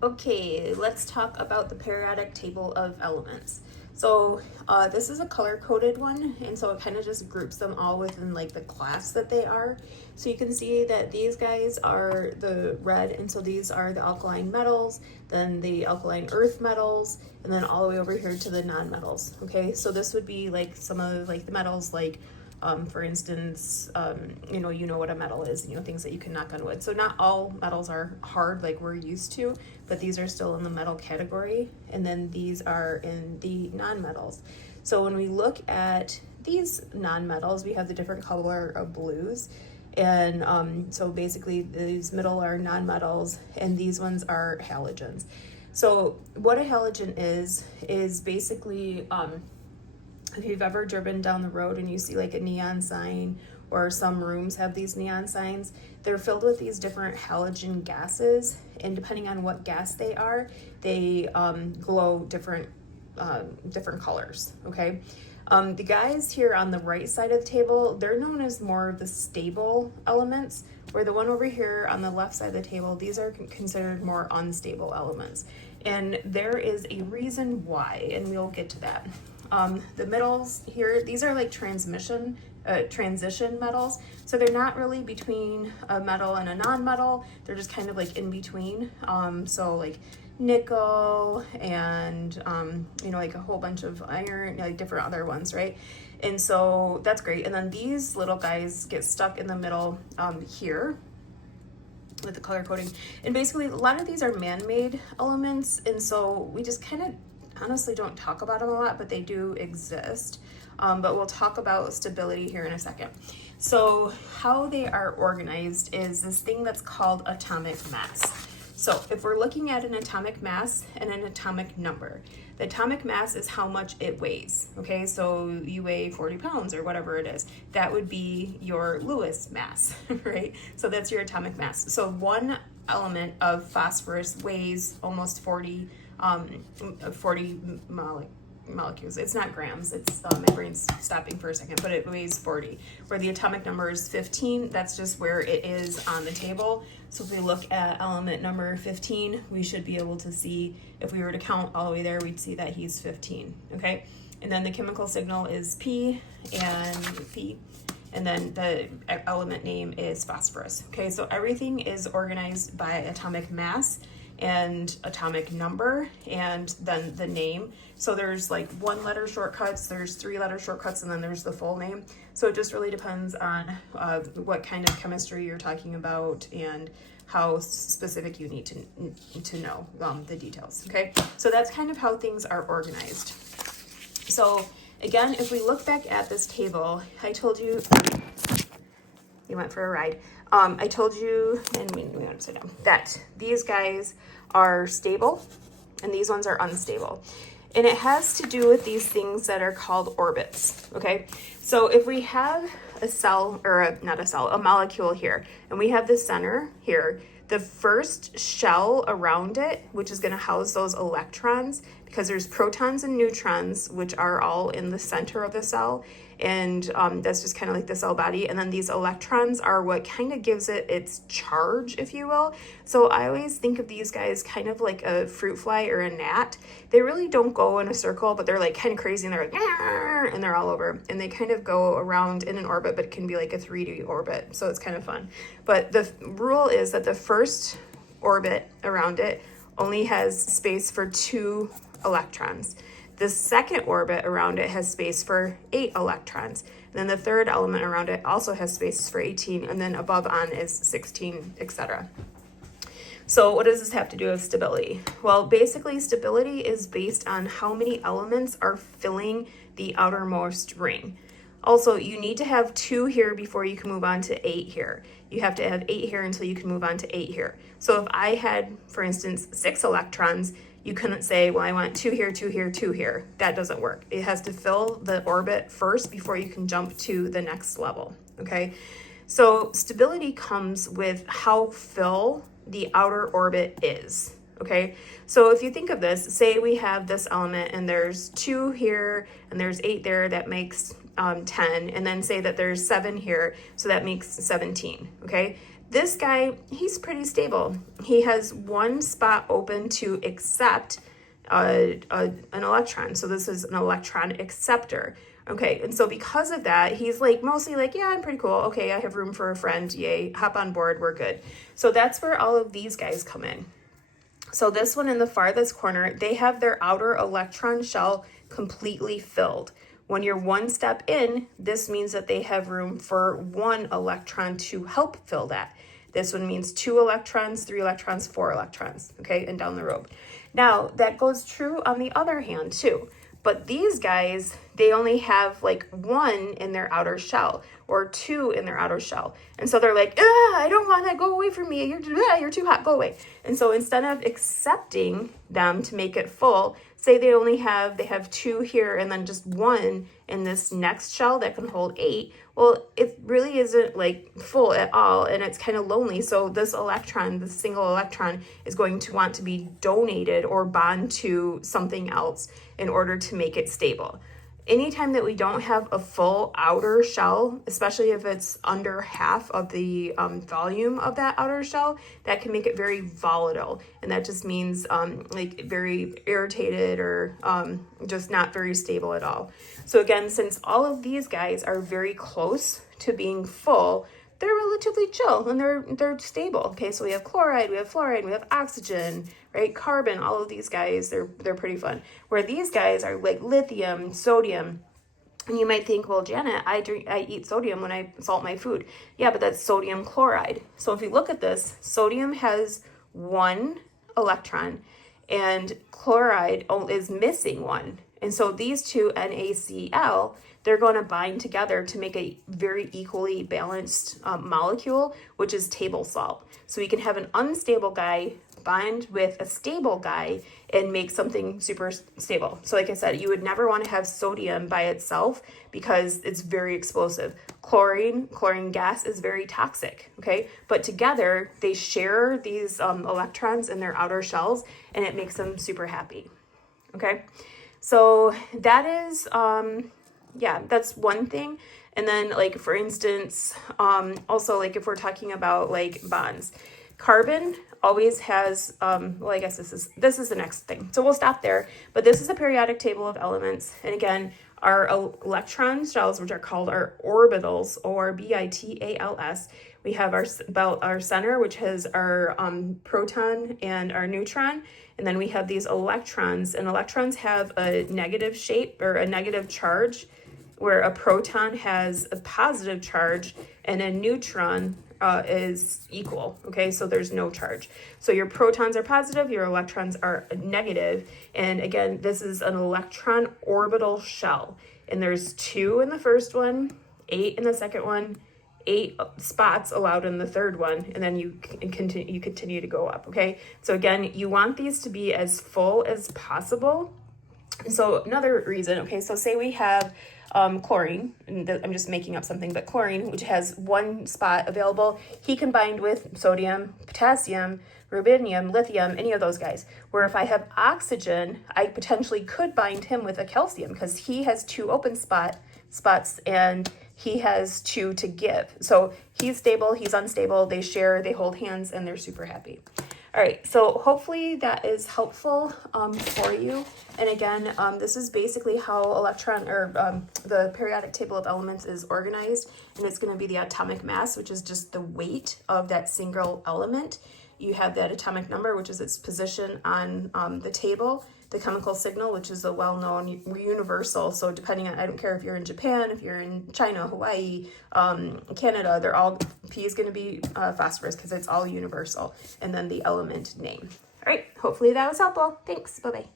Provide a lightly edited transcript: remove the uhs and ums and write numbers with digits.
Okay, let's talk about the periodic table of elements. So this is a color-coded one, and so it kind of just groups them all within like the class that they are. So you can see that these guys are the red, and so these are the alkaline metals, then the alkaline earth metals, and then all the way over here to the non-metals. Okay, so this would be like some of like the metals like for instance, you know what a metal is, things that you can knock on wood. So not all metals are hard like we're used to, but these are still in the metal category. And then these are in the non-metals. So when we look at these non-metals, we have the different color of blues. And so basically these middle are non-metals and these ones are halogens. So what a halogen is basically, if you've ever driven down the road and you see like a neon sign, or some rooms have these neon signs, they're filled with these different halogen gases, and depending on what gas they are, they glow different colors. Okay, the guys here on the right side of the table, they're known as more of the stable elements, where the one over here on the left side of the table, these are considered more unstable elements. And there is a reason why, and we'll get to that. The middles here, these are like transition metals. So they're not really between a metal and a non-metal. They're just kind of like in between. So like nickel and, like a whole bunch of iron, like different other ones, right? And so that's great. And then these little guys get stuck in the middle here with the color coding. And basically a lot of these are man-made elements. And so we just kind of honestly don't talk about them a lot, but they do exist. But we'll talk about stability here in a second. So how they are organized is this thing that's called atomic mass. So if we're looking at an atomic mass and an atomic number, the atomic mass is how much it weighs. Okay, so you weigh 40 pounds or whatever it is. That would be your Lewis mass, right? So that's your atomic mass. So one element of phosphorus weighs almost 40 molecules. It's not grams. It's my brain's stopping for a second, but it weighs 40. Where the atomic number is 15, that's just where it is on the table. So if we look at element number 15, we should be able to see, if we were to count all the way there, we'd see that he's 15. Okay, and then the chemical signal is P, and then the element name is phosphorus. Okay, so everything is organized by atomic mass and atomic number, and then the name. So there's like 1-letter shortcuts, there's 3-letter shortcuts, and then there's the full name. So it just really depends on what kind of chemistry you're talking about and how specific you need to know the details. Okay, so that's kind of how things are organized. So again, if we look back at this table, I told you, you went for a ride. I told you, and we want to sit down, that these guys are stable and these ones are unstable. And it has to do with these things that are called orbits, okay? So if we have a cell, or a molecule here, and we have the center here, the first shell around it, which is going to house those electrons, because there's protons and neutrons, which are all in the center of the cell, and that's just kind of like the cell body. And then these electrons are what kind of gives it its charge, if you will. So I always think of these guys kind of like a fruit fly or a gnat. They really don't go in a circle, but they're like kind of crazy, and they're like, and they're all over, and they kind of go around in an orbit, but it can be like a 3D orbit, so it's kind of fun. But the rule is that the first orbit around it only has space for 2 electrons. The second orbit around it has space for 8 electrons. And then the third element around it also has space for 18, and then above on is 16, etc. So what does this have to do with stability? Well, basically stability is based on how many elements are filling the outermost ring. Also, you need to have 2 here before you can move on to 8 here. You have to have 8 here until you can move on to 8 here. So if I had, for instance, 6 electrons, you couldn't say, well, I want 2 here, 2 here, 2 here. That doesn't work. It has to fill the orbit first before you can jump to the next level, okay? So stability comes with how full the outer orbit is, okay? So if you think of this, say we have this element and there's 2 here and there's 8 there, that makes 10, and then say that there's 7 here, so that makes 17, okay? This guy, he's pretty stable. He has one spot open to accept an electron. So this is an electron acceptor. Okay, and so because of that, he's like mostly like, yeah, I'm pretty cool. Okay, I have room for a friend. Yay, hop on board, we're good. So that's where all of these guys come in. So this one in the farthest corner, they have their outer electron shell completely filled. When you're one step in, this means that they have room for one electron to help fill that. This one means 2 electrons, 3 electrons, 4 electrons, okay, and down the road. Now, that goes true on the other hand too. But these guys, they only have like 1 in their outer shell or 2 in their outer shell. And so they're like, I don't want to, go away from me. You're too hot, go away. And so instead of accepting them to make it full, say they have 2 here and then just 1 in this next shell that can hold 8. Well, it really isn't like full at all, and it's kind of lonely. So this electron, this single electron, is going to want to be donated or bond to something else in order to make it stable. Anytime that we don't have a full outer shell, especially if it's under half of the volume of that outer shell, that can make it very volatile. And that just means like very irritated or just not very stable at all. So again, since all of these guys are very close to being full, they're relatively chill and they're stable. Okay, so we have chloride, we have fluoride, we have oxygen, right? Carbon, all of these guys, they're pretty fun. Where these guys are like lithium, sodium. And you might think, well, Janet, I eat sodium when I salt my food. Yeah, but that's sodium chloride. So if you look at this, sodium has 1 electron and chloride is missing 1. And so these two, NaCl, they're going to bind together to make a very equally balanced molecule, which is table salt. So we can have an unstable guy bind with a stable guy and make something super stable. So like I said, you would never want to have sodium by itself because it's very explosive. Chlorine gas is very toxic, okay? But together, they share these electrons in their outer shells, and it makes them super happy, okay? So that is, that's one thing. And then like, for instance, also like if we're talking about like bonds, carbon always has, well, I guess this is the next thing. So we'll stop there, but this is a periodic table of elements. And again, our electron shells, which are called our orbitals, orbitals, we have our center, which has our proton and our neutron. And then we have these electrons, and electrons have a negative shape or a negative charge, where a proton has a positive charge and a neutron is equal, okay? So there's no charge. So your protons are positive, your electrons are negative. And again, this is an electron orbital shell. And there's 2 in the first one, 8 in the second one, 8 spots allowed in the third one, and then you continue to go up, okay? So again, you want these to be as full as possible. So another reason, okay, so say we have chlorine, and I'm just making up something, but chlorine, which has 1 spot available, he combined with sodium, potassium, rubidium, lithium, any of those guys. Where if I have oxygen, I potentially could bind him with a calcium because he has 2 open spots and he has 2 to give. So he's stable, he's unstable, they share, they hold hands, and they're super happy. All right, so hopefully that is helpful for you. And again, this is basically how the periodic table of elements is organized, and it's going to be the atomic mass, which is just the weight of that single element. You have that atomic number, which is its position on the table, the chemical signal, which is a well-known universal. So depending on, I don't care if you're in Japan, if you're in China, Hawaii, Canada, P is going to be phosphorus because it's all universal. And then the element name. All right, hopefully that was helpful. Thanks. Bye-bye.